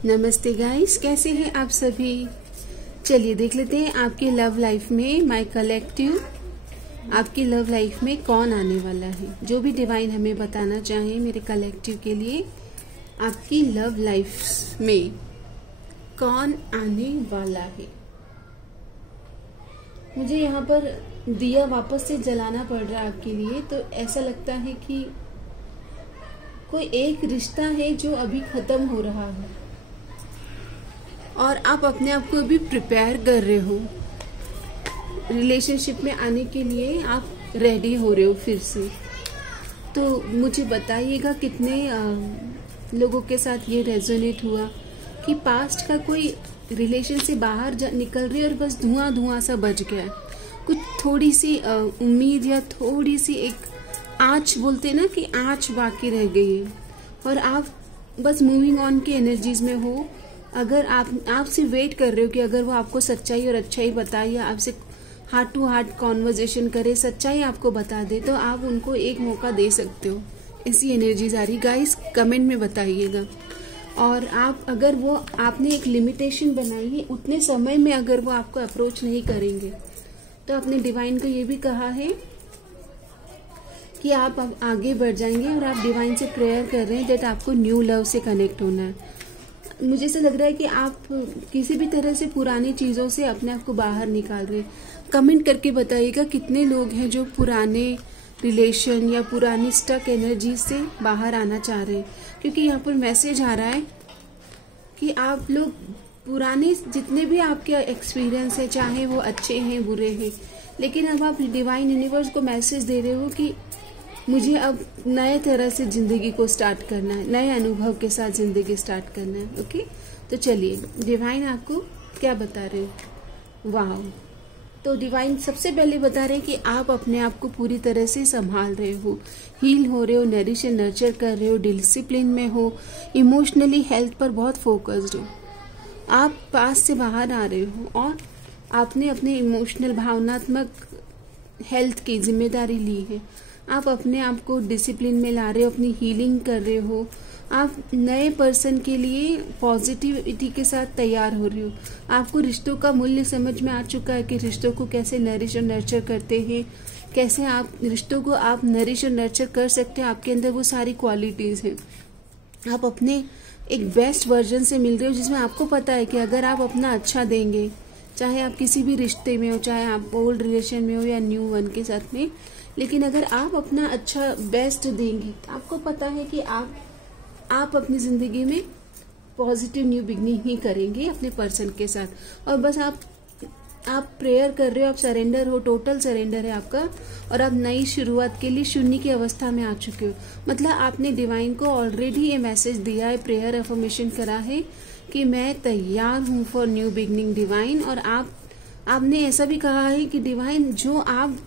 नमस्ते गाइस, कैसे हैं आप सभी। चलिए देख लेते हैं आपकी लव लाइफ में माय कलेक्टिव, आपकी लव लाइफ में कौन आने वाला है। जो भी डिवाइन हमें बताना चाहे मेरे कलेक्टिव के लिए, आपकी लव लाइफ में कौन आने वाला है। मुझे यहाँ पर दिया वापस से जलाना पड़ रहा है आपके लिए, तो ऐसा लगता है कि कोई एक रिश्ता है जो अभी खत्म हो रहा है और आप अपने आप को अभी प्रिपेयर कर रहे हो रिलेशनशिप में आने के लिए, आप रेडी हो रहे हो फिर से। तो मुझे बताइएगा कितने लोगों के साथ ये रेजोनेट हुआ कि पास्ट का कोई रिलेशन से बाहर निकल रही है और बस धुआं धुआं सा बच गया है। कुछ थोड़ी सी उम्मीद या थोड़ी सी एक आँच, बोलते ना कि आँच बाकी रह गई है और आप बस मूविंग ऑन की एनर्जीज में हो। अगर आपसे वेट कर रहे हो कि अगर वो आपको सच्चाई और अच्छाई बताए या आपसे हार्ट टू हार्ट कॉन्वर्जेशन करे, सच्चाई आपको बता दे, तो आप उनको एक मौका दे सकते हो। ऐसी एनर्जीज आ रही गाइस, कमेंट में बताइएगा। और आप अगर वो आपने एक लिमिटेशन बनाई है, उतने समय में अगर वो आपको अप्रोच नहीं करेंगे, तो आपने डिवाइन को ये भी कहा है कि आप अब आगे बढ़ जाएंगे और आप डिवाइन से प्रेयर कर रहे हैं दैट आपको न्यू लव से कनेक्ट होना है। मुझे ऐसा लग रहा है कि आप किसी भी तरह से पुरानी चीज़ों से अपने आप को बाहर निकाल रहे हैं। कमेंट करके बताइएगा कितने लोग हैं जो पुराने रिलेशन या पुरानी स्टक एनर्जी से बाहर आना चाह रहे हैं, क्योंकि यहाँ पर मैसेज आ रहा है कि आप लोग पुराने जितने भी आपके एक्सपीरियंस है, चाहे वो अच्छे हैं बुरे हैं, लेकिन अब आप डिवाइन यूनिवर्स को मैसेज दे रहे हो कि मुझे अब नए तरह से जिंदगी को स्टार्ट करना है, नए अनुभव के साथ जिंदगी स्टार्ट करना है। ओके, तो चलिए डिवाइन आपको क्या बता रहे हो। वाह, तो डिवाइन सबसे पहले बता रहे हैं कि आप अपने आप को पूरी तरह से संभाल रहे हो, हील हो रहे हो, नरिश एंड नर्चर कर रहे हो, डिसिप्लिन में हो, इमोशनली हेल्थ पर बहुत फोकस्ड हो, आप पास से बाहर आ रहे हो और आपने अपने इमोशनल भावनात्मक हेल्थ की जिम्मेदारी ली है। आप अपने आप को डिसिप्लिन में ला रहे हो, अपनी हीलिंग कर रहे हो, आप नए पर्सन के लिए पॉजिटिविटी के साथ तैयार हो रहे हो। आपको रिश्तों का मूल्य समझ में आ चुका है कि रिश्तों को कैसे नरिश और नर्चर करते हैं, कैसे आप रिश्तों को आप नरिश और नर्चर कर सकते हैं। आपके अंदर वो सारी क्वालिटीज हैं। आप अपने एक बेस्ट वर्जन से मिल रहे हो, जिसमें आपको पता है कि अगर आप अपना अच्छा देंगे, चाहे आप किसी भी रिश्ते में हो, चाहे आप ओल्ड रिलेशन में हो या न्यू वन के साथ में, लेकिन अगर आप अपना अच्छा बेस्ट देंगे, आपको पता है कि आप अपनी जिंदगी में पॉजिटिव न्यू बिगनिंग ही करेंगे अपने पर्सन के साथ। और बस आप प्रेयर कर रहे हो, आप सरेंडर हो, टोटल सरेंडर है आपका, और आप नई शुरुआत के लिए शून्य की अवस्था में आ चुके हो। मतलब आपने डिवाइन को ऑलरेडी ये मैसेज दिया है, प्रेयर अफर्मेशन करा है कि मैं तैयार हूँ फॉर न्यू बिगनिंग डिवाइन। और आपने ऐसा भी कहा है कि डिवाइन जो आप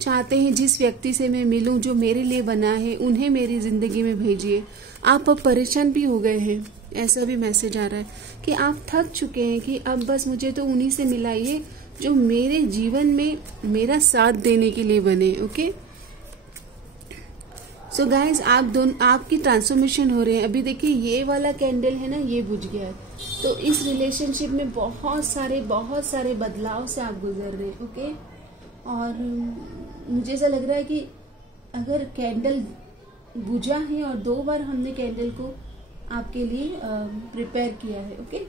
चाहते हैं, जिस व्यक्ति से मैं मिलूं, जो मेरे लिए बना है, उन्हें मेरी जिंदगी में भेजिए। आप अब परेशान भी हो गए हैं, ऐसा भी मैसेज आ रहा है कि आप थक चुके हैं कि अब बस मुझे तो उन्हीं से मिलाइए जो मेरे जीवन में मेरा साथ देने के लिए बने। ओके, सो गाइज, आपकी ट्रांसफॉर्मेशन हो रहे हैं। अभी देखिए ये वाला कैंडल है ना, ये बुझ गया है, तो इस रिलेशनशिप में बहुत सारे बदलाव से आप गुजर रहे हैं। ओके, और मुझे ऐसा लग रहा है कि अगर कैंडल बुझा है और 2 बार हमने कैंडल को आपके लिए प्रिपेयर किया है। ओके,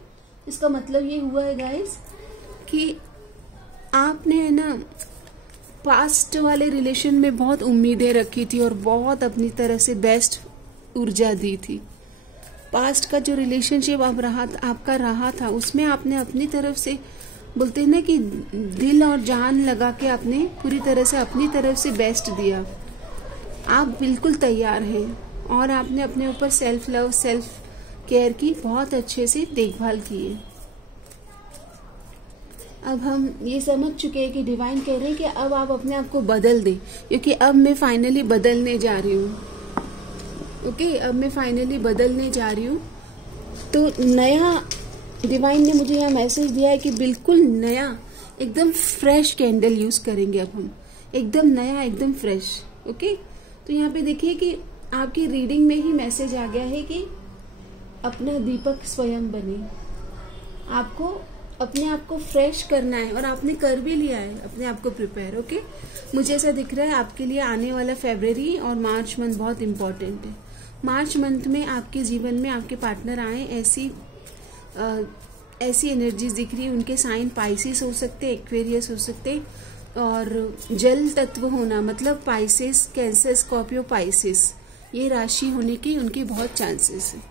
इसका मतलब ये हुआ है गाइस कि आपने है ना पास्ट वाले रिलेशन में बहुत उम्मीदें रखी थी और बहुत अपनी तरफ से बेस्ट ऊर्जा दी थी। पास्ट का जो रिलेशनशिप आपका रहा था, उसमें आपने अपनी तरफ से, बोलते हैं ना कि दिल और जान लगा के आपने पूरी तरह से अपनी तरफ से बेस्ट दिया। आप बिल्कुल तैयार हैं और आपने अपने ऊपर सेल्फ लव, सेल्फ केयर की बहुत अच्छे से देखभाल की है। अब हम ये समझ चुके हैं कि डिवाइन कह रहे हैं कि अब आप अपने आप को बदल दें, क्योंकि अब मैं फाइनली बदलने जा रही हूँ। ओके, अब मैं फाइनली बदलने जा रही हूँ। तो नया डिवाइन ने मुझे यहाँ मैसेज दिया है कि बिल्कुल नया, एकदम फ्रेश कैंडल यूज करेंगे अब हम, एकदम नया, एकदम फ्रेश। ओके, तो यहाँ पे देखिए कि आपकी रीडिंग में ही मैसेज आ गया है कि अपना दीपक स्वयं बने। आपको अपने आप को फ्रेश करना है और आपने कर भी लिया है अपने आप को प्रिपेयर। ओके, मुझे ऐसा दिख रहा है आपके लिए आने वाला फरवरी और मार्च मंथ बहुत इम्पोर्टेंट है। मार्च मंथ में आपके जीवन में आपके पार्टनर आए, ऐसी एनर्जीज दिख रही है। उनके साइन पाइसिस हो सकते, एक्वेरियस हो सकते, और जल तत्व होना मतलब पाइसिस, कैंसर, स्कॉर्पियो, पाइसिस, ये राशि होने की उनकी बहुत चांसेस है।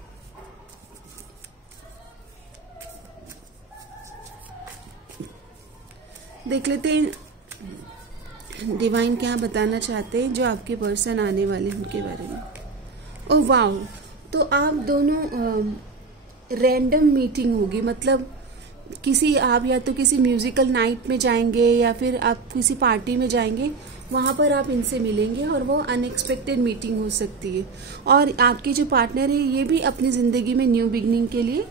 देख लेते हैं डिवाइन क्या बताना चाहते हैं जो आपके पर्सन आने वाले हैं उनके बारे में। ओह वाओ, तो आप दोनों रैंडम मीटिंग होगी, मतलब आप या तो किसी म्यूजिकल नाइट में जाएंगे या फिर आप किसी पार्टी में जाएंगे, वहाँ पर आप इनसे मिलेंगे और वो अनएक्सपेक्टेड मीटिंग हो सकती है। और आपके जो पार्टनर है ये भी अपनी ज़िंदगी में न्यू बिगनिंग के लिए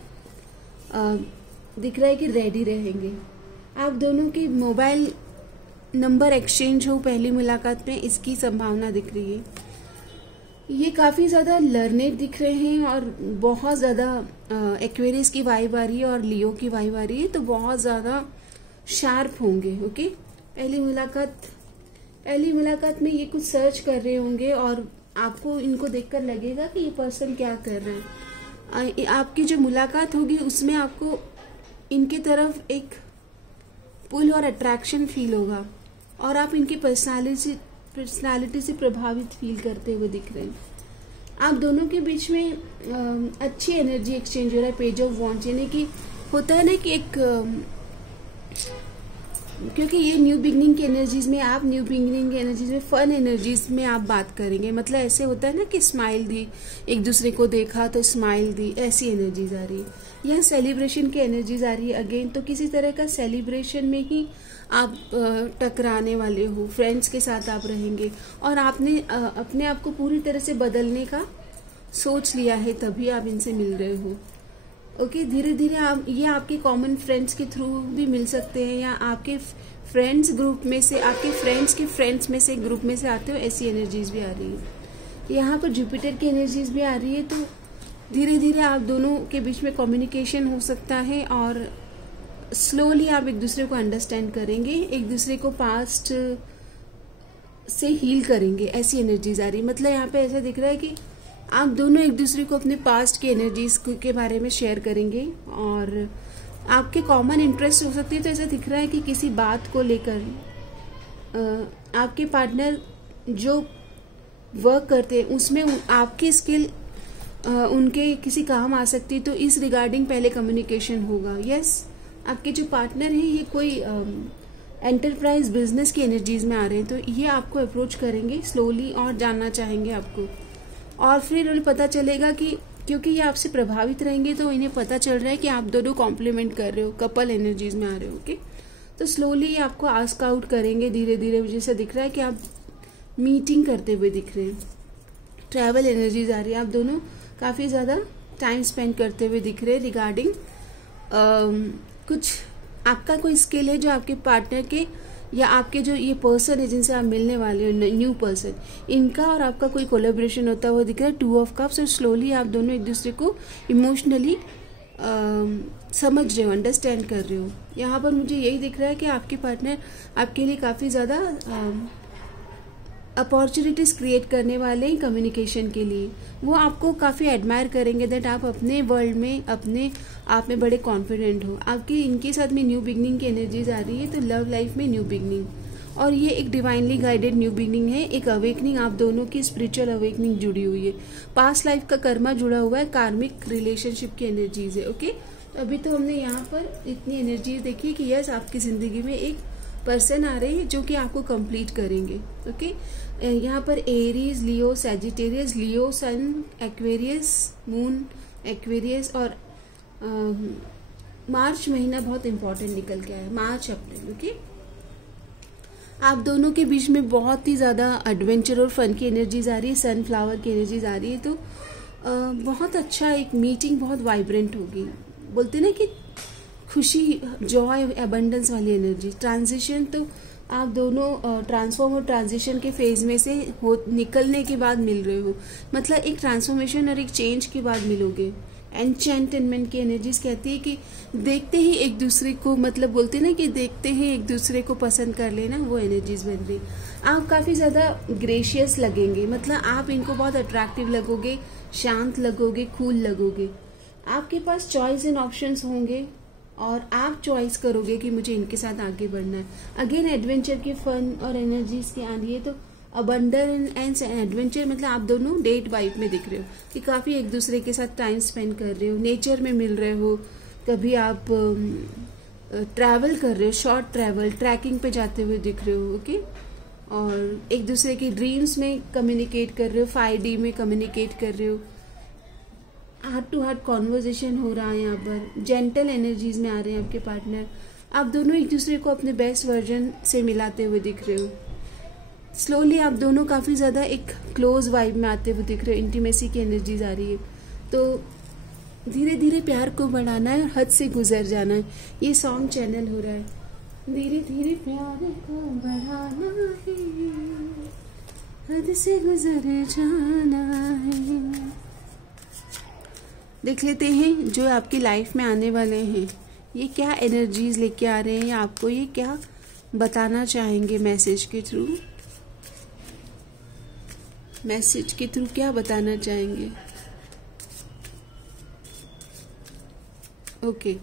दिख रहा है कि रेडी रहेंगे। आप दोनों की मोबाइल नंबर एक्सचेंज हो पहली मुलाकात में, इसकी संभावना दिख रही है। ये काफ़ी ज़्यादा लर्नेड दिख रहे हैं और बहुत ज़्यादा एक्वेरियस की वाइब आ रही है और लियो की वाइब आ रही है, तो बहुत ज़्यादा शार्प होंगे। ओके, पहली मुलाकात में ये कुछ सर्च कर रहे होंगे और आपको इनको देखकर लगेगा कि ये पर्सन क्या कर रहे हैं। आपकी जो मुलाकात होगी उसमें आपको इनकी तरफ एक पुल और अट्रैक्शन फील होगा और आप इनकी पर्सनालिटी से प्रभावित फील करते हुए दिख रहे हैं। आप दोनों के बीच में अच्छी एनर्जी एक्सचेंज हो रहा है। पेज ऑफ वॉन्ड्स, यानी कि होता है ना कि एक क्योंकि ये न्यू बिगनिंग की एनर्जीज में, आप न्यू बिगनिंग की एनर्जीज में, फन एनर्जीज में आप बात करेंगे। मतलब ऐसे होता है ना कि स्माइल दी, एक दूसरे को देखा तो स्माइल दी, ऐसी एनर्जीज आ रही है। यहाँ सेलिब्रेशन की एनर्जीज आ रही है अगेन, तो किसी तरह का सेलिब्रेशन में ही आप टकराने वाले हो। फ्रेंड्स के साथ आप रहेंगे और आपने अपने आप को पूरी तरह से बदलने का सोच लिया है, तभी आप इनसे मिल रहे हो। ओके, धीरे धीरे आप ये आपके कॉमन फ्रेंड्स के थ्रू भी मिल सकते हैं या आपके फ्रेंड्स ग्रुप में से, आपके फ्रेंड्स के फ्रेंड्स में से ग्रुप में से आते हो, ऐसी एनर्जीज भी आ रही है। यहाँ पर जुपिटर की एनर्जीज भी आ रही है, तो धीरे धीरे आप दोनों के बीच में कम्युनिकेशन हो सकता है और स्लोली आप एक दूसरे को अंडरस्टैंड करेंगे, एक दूसरे को पास्ट से हील करेंगे, ऐसी एनर्जीज आ रही है। मतलब यहाँ पे ऐसा दिख रहा है कि आप दोनों एक दूसरे को अपने पास्ट की एनर्जीज के बारे में शेयर करेंगे और आपके कॉमन इंटरेस्ट हो सकती है। तो ऐसा दिख रहा है कि किसी बात को लेकर आपके पार्टनर जो वर्क करते हैं उसमें आपकी स्किल उनके किसी काम आ सकती है, तो इस रिगार्डिंग पहले कम्युनिकेशन होगा। यस, आपके जो पार्टनर हैं ये कोई एंटरप्राइज बिजनेस की एनर्जीज में आ रहे हैं, तो ये आपको अप्रोच करेंगे स्लोली और जानना चाहेंगे आपको, और फिर उन्हें पता चलेगा कि क्योंकि ये आपसे प्रभावित रहेंगे तो इन्हें पता चल रहा है कि आप दोनों कॉम्प्लीमेंट कर रहे हो, कपल एनर्जीज में आ रहे हो। ओके, तो स्लोली आपको आस्क आउट करेंगे धीरे धीरे। जैसा दिख रहा है कि आप मीटिंग करते हुए दिख रहे हैं, ट्रैवल एनर्जीज आ रही है, आप दोनों काफ़ी ज़्यादा टाइम स्पेंड करते हुए दिख रहे हैं रिगार्डिंग कुछ आपका कोई स्किल है जो आपके पार्टनर के या आपके जो ये पर्सन है जिनसे आप मिलने वाले हो, न्यू पर्सन, इनका और आपका कोई कोलैबोरेशन होता हुआ दिख रहा है। 2 ऑफ कप्स, और स्लोली आप दोनों एक दूसरे को इमोशनली समझ रहे हो, अंडरस्टैंड कर रहे हो। यहाँ पर मुझे यही दिख रहा है कि आपके पार्टनर आपके लिए काफ़ी ज़्यादा अपॉर्चुनिटीज़ क्रिएट करने वाले हैं कम्युनिकेशन के लिए। वो आपको काफ़ी एडमायर करेंगे दैट आप अपने वर्ल्ड में, अपने आप में बड़े कॉन्फिडेंट हो। आपके इनके साथ में न्यू बिगनिंग की एनर्जीज आ रही है, तो लव लाइफ में न्यू बिगनिंग, और ये एक डिवाइनली गाइडेड न्यू बिगनिंग है, एक अवेकनिंग, आप दोनों की स्पिरिचुअल अवेकनिंग जुड़ी हुई है, पास्ट लाइफ का कर्मा जुड़ा हुआ है, कार्मिक रिलेशनशिप की एनर्जीज है। ओके, तो अभी तो हमने यहाँ पर इतनी एनर्जीज देखी कि यस आपकी जिंदगी में एक पर्सन आ रहे हैं जो कि आपको कंप्लीट करेंगे। ओके, यहाँ पर एरीज, लियो, सैजिटेरियस, लियो सन, एक्वेरियस मून, एक्वेरियस, और मार्च महीना बहुत इंपॉर्टेंट निकल के आया, मार्च अप्रैल। ओके, आप दोनों के बीच में बहुत ही ज़्यादा एडवेंचर और फन की एनर्जीज आ रही है, सनफ्लावर की एनर्जीज आ रही है, तो बहुत अच्छा एक मीटिंग बहुत वाइब्रेंट होगी। बोलते ना कि खुशी, जॉय, एबंडेंस वाली एनर्जी। ट्रांजिशन, तो आप दोनों ट्रांसफॉर्म और ट्रांजिशन के फेज में से निकलने के बाद मिल रहे हो, मतलब एक ट्रांसफॉर्मेशन और एक चेंज के बाद मिलोगे। एन्चेंटमेंट की एनर्जीज कहती है कि देखते ही एक दूसरे को, मतलब बोलते हैं ना कि देखते ही एक दूसरे को पसंद कर लेना, वो एनर्जीज बन रही। आप काफ़ी ज़्यादा ग्रेशियस लगेंगे, मतलब आप इनको बहुत अट्रैक्टिव लगोगे, शांत लगोगे, कूल लगोगे। आपके पास चॉइस एंड ऑप्शंस होंगे और आप चॉइस करोगे कि मुझे इनके साथ आगे बढ़ना है। अगेन एडवेंचर की फन और एनर्जीज की आ रही है, तो अबंडेंस एंड एडवेंचर मतलब आप दोनों डेट वाइब में दिख रहे हो कि काफ़ी एक दूसरे के साथ टाइम स्पेंड कर रहे हो, नेचर में मिल रहे हो, कभी आप ट्रैवल कर रहे हो, शॉर्ट ट्रैवल, ट्रैकिंग पे जाते हुए दिख रहे हो, ओके। और एक दूसरे के ड्रीम्स में कम्युनिकेट कर रहे हो, 5D में कम्युनिकेट कर रहे हो, हार्ट टू हार्ट कॉन्वर्जेशन हो रहा है। यहाँ पर जेंटल एनर्जीज में आ रहे हैं आपके पार्टनर। आप दोनों एक दूसरे को अपने बेस्ट वर्जन से मिलाते हुए दिख रहे हो। स्लोली आप दोनों काफ़ी ज़्यादा एक क्लोज वाइब में आते हुए दिख रहे हो, इंटीमेसी की एनर्जीज आ रही है। तो धीरे धीरे प्यार को बढ़ाना है और हद से गुजर जाना है, ये सॉन्ग चैनल हो रहा है। धीरे धीरे प्यार को बढ़ाना है, हद से गुजर जाना है। देख लेते हैं जो आपकी लाइफ में आने वाले हैं, ये क्या एनर्जीज लेके आ रहे हैं, या आपको ये क्या बताना चाहेंगे मैसेज के थ्रू। मैसेज के थ्रू क्या बताना चाहेंगे। ओके,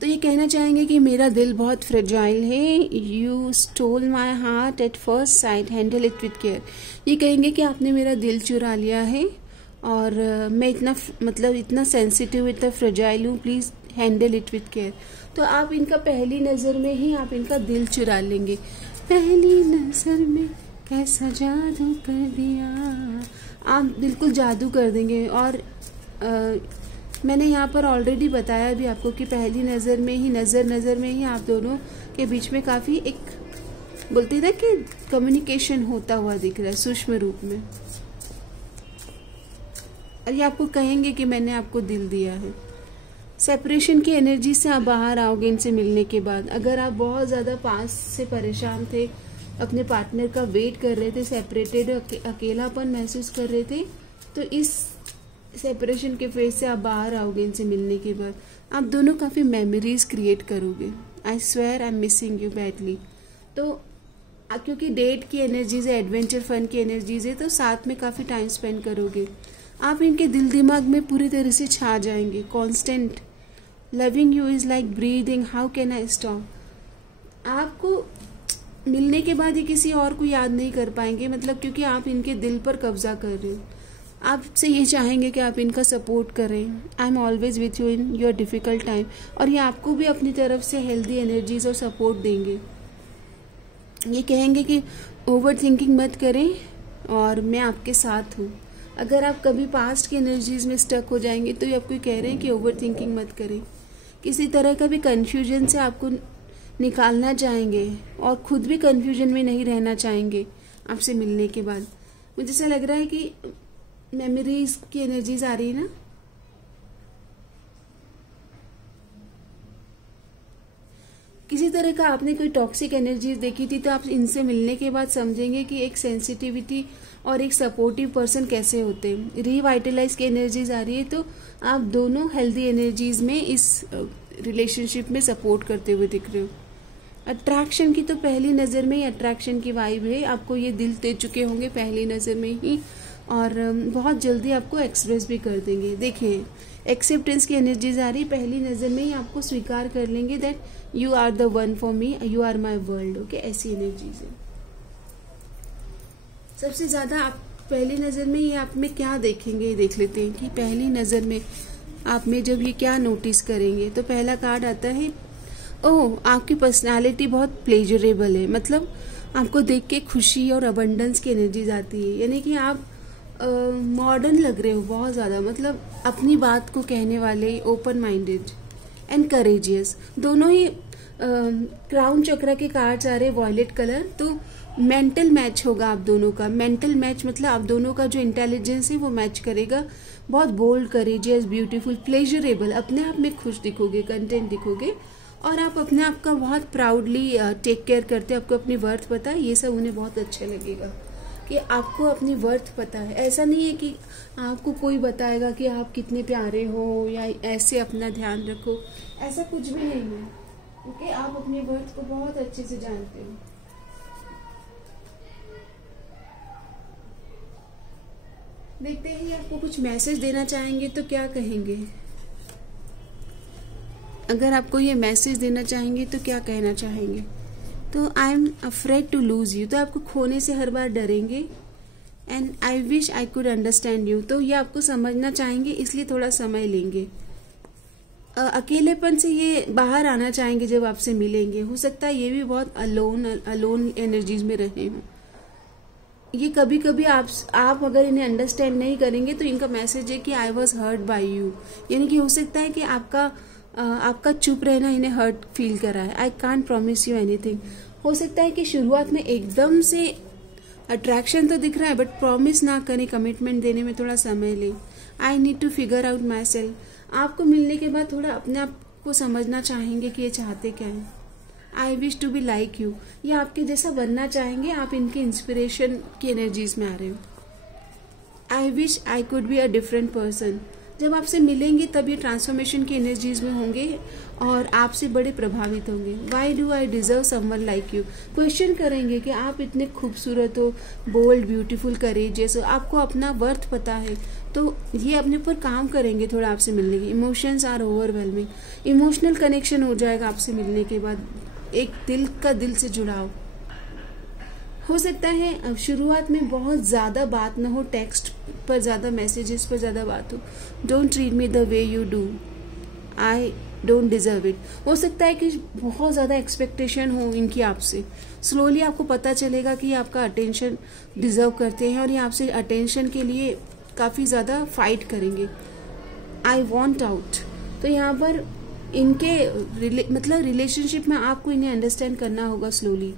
तो ये कहना चाहेंगे कि मेरा दिल बहुत फ्रेजाइल है, you stole my heart at first sight, handle it with care. ये कहेंगे कि आपने मेरा दिल चुरा लिया है और मैं इतना सेंसिटिव, इतना फ्रेजाइल हूँ, please handle it with care. तो आप इनका पहली नज़र में ही आप इनका दिल चुरा लेंगे। पहली नज़र में कैसा जादू कर दिया, आप बिल्कुल जादू कर देंगे। और मैंने यहाँ पर ऑलरेडी बताया भी आपको कि पहली नज़र में ही, नज़र में ही आप दोनों के बीच में काफ़ी एक बोलते हैं ना कि कम्युनिकेशन होता हुआ दिख रहा है सूक्ष्म रूप में। और ये आपको कहेंगे कि मैंने आपको दिल दिया है। सेपरेशन की एनर्जी से आप बाहर आओगे इनसे मिलने के बाद। अगर आप बहुत ज़्यादा पास से परेशान थे, अपने पार्टनर का वेट कर रहे थे, सेपरेटेड अकेलापन महसूस कर रहे थे, तो इस सेपरेशन के फेज से आप बाहर आओगे इनसे मिलने के बाद। आप दोनों काफ़ी मेमोरीज क्रिएट करोगे। I swear I am missing you badly. तो क्योंकि डेट की एनर्जीज है, एडवेंचर फन की एनर्जीज है, तो साथ में काफ़ी टाइम स्पेंड करोगे। आप इनके दिल दिमाग में पूरी तरह से छा जाएंगे। Constant loving you is like breathing, how can I stop. आपको मिलने के बाद ये किसी और को याद नहीं कर पाएंगे, मतलब क्योंकि आप इनके दिल पर कब्जा कर रहे हो। आपसे ये चाहेंगे कि आप इनका सपोर्ट करें। I am always with you in your difficult time. और ये आपको भी अपनी तरफ से हेल्दी एनर्जीज और सपोर्ट देंगे। ये कहेंगे कि ओवर थिंकिंग मत करें और मैं आपके साथ हूँ। अगर आप कभी पास्ट की एनर्जीज में स्टक हो जाएंगे तो ये आपको कह रहे हैं कि ओवर थिंकिंग मत करें। किसी तरह का भी कन्फ्यूजन से आपको निकालना चाहेंगे और खुद भी कन्फ्यूजन में नहीं रहना चाहेंगे आपसे मिलने के बाद। मुझे ऐसा लग रहा है कि मेमोरीज की एनर्जीज आ रही है ना। किसी तरह का आपने कोई टॉक्सिक एनर्जीज देखी थी, तो आप इनसे मिलने के बाद समझेंगे कि एक सेंसिटिविटी और एक सपोर्टिव पर्सन कैसे होते हैं। रिवाइटलाइज की एनर्जीज आ रही है, तो आप दोनों हेल्दी एनर्जीज में इस रिलेशनशिप में सपोर्ट करते हुए दिख रहे हो। अट्रैक्शन की तो पहली नज़र में ही अट्रैक्शन की वाइब है। आपको ये दिल दे चुके होंगे पहली नज़र में ही, और बहुत जल्दी आपको एक्सप्रेस भी कर देंगे। देखिए, एक्सेप्टेंस की एनर्जीज आ रही, पहली नज़र में ही आपको स्वीकार कर लेंगे that you are the one for me, you are my world. Okay, ऐसी एनर्जीज है। सबसे ज़्यादा आप पहली नज़र में ये आप में क्या देखेंगे, ये देख लेते हैं कि पहली नज़र में आप में जब ये क्या नोटिस करेंगे। तो पहला कार्ड आता है, ओह, आपकी पर्सनालिटी बहुत प्लेजरेबल है। मतलब आपको देख के खुशी और अबंडेंस की एनर्जीज आती है, यानी कि आप मॉडर्न लग रहे हो बहुत ज़्यादा। मतलब अपनी बात को कहने वाले, ओपन माइंडेड एंड करेजियस। दोनों ही क्राउन चक्र के कार्ड्स आ रहे, वॉयलेट कलर। तो मेंटल मैच होगा आप दोनों का। मेंटल मैच मतलब आप दोनों का जो इंटेलिजेंस है वो मैच करेगा। बहुत बोल्ड, करेजियस, ब्यूटीफुल, प्लेजरेबल, अपने आप में खुश दिखोगे, कंटेंट दिखोगे, और आप अपने आप का बहुत प्राउडली टेक केयर करते हैं। आपको अपनी वर्थ पता है, ये सब उन्हें बहुत अच्छा लगेगा कि आपको अपनी वर्थ पता है। ऐसा नहीं है कि आपको कोई बताएगा कि आप कितने प्यारे हो या ऐसे अपना ध्यान रखो, ऐसा कुछ भी नहीं है। ओके, आप अपनी वर्थ को बहुत अच्छे से जानते हो। देखते हैं आपको कुछ मैसेज देना चाहेंगे तो क्या कहेंगे। अगर आपको ये मैसेज देना चाहेंगे तो क्या कहना चाहेंगे। तो I am afraid to lose you, तो आपको खोने से हर बार डरेंगे। And I wish I could understand you, तो ये आपको समझना चाहेंगे, इसलिए थोड़ा समय लेंगे। अकेलेपन से ये बाहर आना चाहेंगे जब आपसे मिलेंगे। हो सकता है ये भी बहुत अलोन एनर्जीज में रहे हों। ये कभी कभी आप अगर इन्हें अंडरस्टैंड नहीं करेंगे तो इनका मैसेज है कि I was hurt by you, यानी कि हो सकता है कि आपका चुप रहना इन्हें हर्ट फील करा है। I can't promise you anything, हो सकता है कि शुरुआत में एकदम से अट्रैक्शन तो दिख रहा है बट प्रॉमिस ना करें, कमिटमेंट देने में थोड़ा समय ले। I need to figure out myself, आपको मिलने के बाद थोड़ा अपने आप को समझना चाहेंगे कि ये चाहते क्या है। I wish to be like you, ये आपके जैसा बनना चाहेंगे, आप इनके इंस्पिरेशन की एनर्जीज में आ रहे हो। आई wish I could be a different person, जब आपसे मिलेंगे तब ये ट्रांसफॉर्मेशन की एनर्जीज में होंगे और आपसे बड़े प्रभावित होंगे। Why do I deserve someone like you, question करेंगे कि आप इतने खूबसूरत हो, बोल्ड, ब्यूटीफुल, करेजियस हो, आपको अपना वर्थ पता है, तो ये अपने ऊपर काम करेंगे थोड़ा आपसे मिलने के। Emotions are overwhelming, emotional connection हो जाएगा आपसे मिलने के बाद, एक दिल का दिल से जुड़ाव हो सकता है। शुरुआत में बहुत ज़्यादा बात ना हो, टेक्स्ट पर ज़्यादा, मैसेजेस पर ज़्यादा बात हो। Don't treat me the way you do, I don't deserve it, हो सकता है कि बहुत ज़्यादा एक्सपेक्टेशन हो इनकी आपसे। स्लोली आपको पता चलेगा कि आपका अटेंशन डिजर्व करते हैं और ये आपसे अटेंशन के लिए काफ़ी ज़्यादा फाइट करेंगे। आई वॉन्ट आउट, तो यहाँ पर इनके मतलब रिलेशनशिप में आपको इन्हें अंडरस्टैंड करना होगा स्लोली।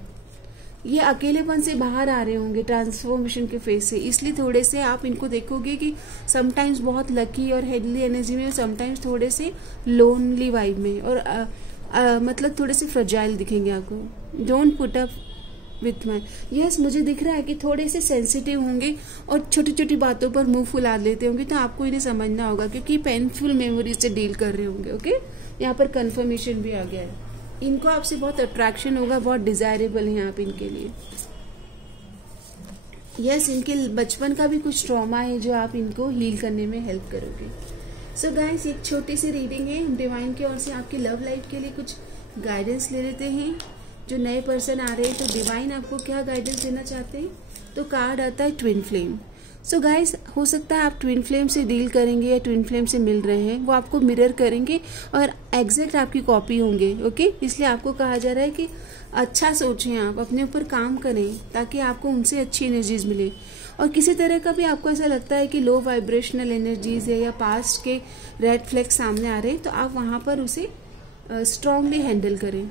ये अकेलेपन से बाहर आ रहे होंगे ट्रांसफॉर्मेशन के फेज से, इसलिए थोड़े से आप इनको देखोगे कि समटाइम्स बहुत लकी और हेल्दी एनर्जी में, समटाइम्स थोड़े से लोनली वाइब में, और मतलब थोड़े से फ्रजाइल दिखेंगे आपको। Don't put up with my, yes मुझे दिख रहा है कि थोड़े से सेंसिटिव होंगे और छोटी छोटी बातों पर मुंह फुला लेते होंगे, तो आपको इन्हें समझना होगा क्योंकि पेनफुल मेमोरीज से डील कर रहे होंगे। ओके, यहाँ पर कंफर्मेशन भी आ गया है, इनको आपसे बहुत अट्रैक्शन होगा, बहुत डिजायरेबल है आप इनके लिए। यस, इनके बचपन का भी कुछ ट्रॉमा है जो आप इनको हील करने में हेल्प करोगे। सो गाइस, एक छोटी सी रीडिंग है डिवाइन की ओर से आपकी लव लाइफ के लिए कुछ गाइडेंस ले लेते हैं। जो नए पर्सन आ रहे हैं तो डिवाइन आपको क्या गाइडेंस देना चाहते हैं। तो कार्ड आता है ट्विन फ्लेम। सो गाइस, हो सकता है आप ट्विन फ्लेम से डील करेंगे या ट्विन फ्लेम से मिल रहे हैं, वो आपको मिरर करेंगे और एग्जैक्ट आपकी कॉपी होंगे। ओके, इसलिए आपको कहा जा रहा है कि अच्छा सोचें, आप अपने ऊपर काम करें ताकि आपको उनसे अच्छी एनर्जीज मिले। और किसी तरह का भी आपको ऐसा लगता है कि लो वाइब्रेशनल एनर्जीज है या पास्ट के रेड फ्लैग सामने आ रहे हैं, तो आप वहां पर उसे स्ट्रांगली हैंडल करें।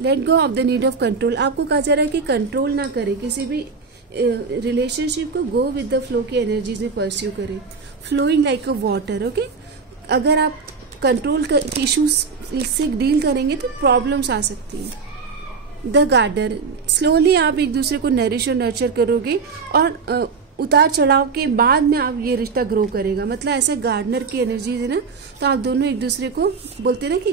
Let go of the need of control, आपको कहा जा रहा है कि कंट्रोल ना करें किसी भी रिलेशनशिप को, गो विद द फ्लो की एनर्जीज में परस्यू करें, flowing like a water. Okay, अगर आप कंट्रोल इश्यूज से डील करेंगे तो प्रॉब्लम्स आ सकती हैं। द गार्डन, स्लोली आप एक दूसरे को नरिश और नर्चर करोगे और उतार चढ़ाव के बाद में आप ये रिश्ता ग्रो करेगा। मतलब ऐसे गार्डनर की एनर्जीज है ना, तो आप दोनों एक दूसरे को बोलते ना कि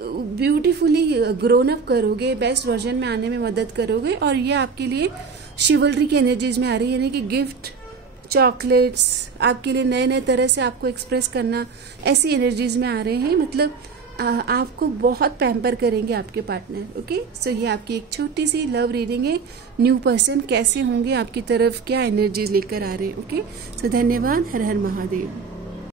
ब्यूटीफुली ग्रोन अप करोगे, बेस्ट वर्जन में आने में मदद करोगे। और ये आपके लिए शिवलरी की एनर्जीज में आ रही है, यानी कि गिफ्ट, चॉकलेट्स, आपके लिए नए नए तरह से आपको एक्सप्रेस करना, ऐसी एनर्जीज में आ रहे हैं। मतलब आपको बहुत पैम्पर करेंगे आपके पार्टनर। ओके, सो ये आपकी एक छोटी सी लव रीडिंग है। न्यू पर्सन कैसे होंगे आपकी तरफ, क्या एनर्जीज लेकर आ रहे हैं। ओके, सो धन्यवाद। हर हर महादेव।